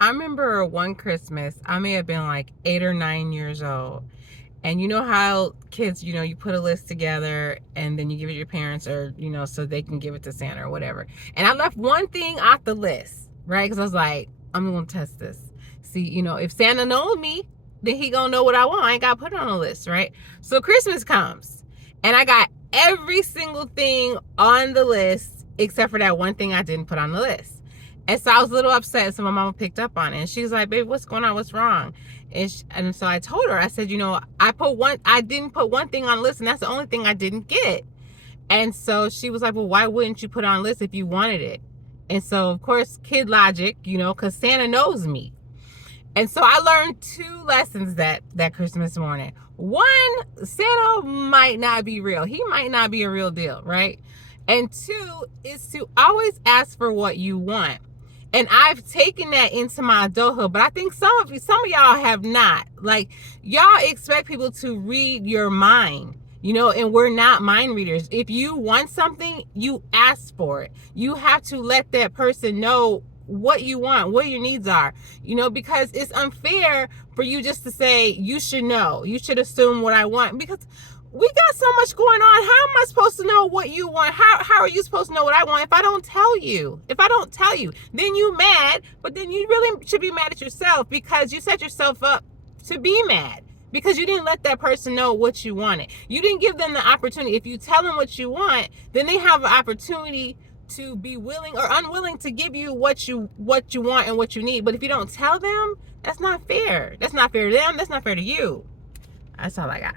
I remember one Christmas, I may have been like 8 or 9 years old. And you know how kids, you put a list together and then you give it to your parents or, so they can give it to Santa or whatever. And I left one thing off the list, right? Because I was like, I'm going to test this. See, if Santa knows me, then he going to know what I want. I ain't got to put it on a list, right? So Christmas comes and I got every single thing on the list except for that one thing I didn't put on the list. And so I was a little upset. So my mama picked up on it. And she was like, babe, what's going on? What's wrong? And so I told her, I said, I didn't put one thing on the list, and that's the only thing I didn't get. And so she was like, well, why wouldn't you put on a list if you wanted it? And so, of course, kid logic, because Santa knows me. And so I learned two lessons that Christmas morning. One, Santa might not be real. He might not be a real deal, right? And two is to always ask for what you want. And I've taken that into my adulthood, but I think some of y'all have not. Like, y'all expect people to read your mind, and we're not mind readers. If you want something, you ask for it. You have to let that person know what you want, what your needs are, because it's unfair for you just to say, you should know, you should assume what I want, because we got so much going on. How am I supposed to know what you want? How are you supposed to know what I want if I don't tell you? If I don't tell you, then you mad, but then you really should be mad at yourself because you set yourself up to be mad because you didn't let that person know what you wanted. You didn't give them the opportunity. If you tell them what you want, then they have an opportunity to be willing or unwilling to give you what you want and what you need. But if you don't tell them, that's not fair. That's not fair to them. That's not fair to you. That's all I got.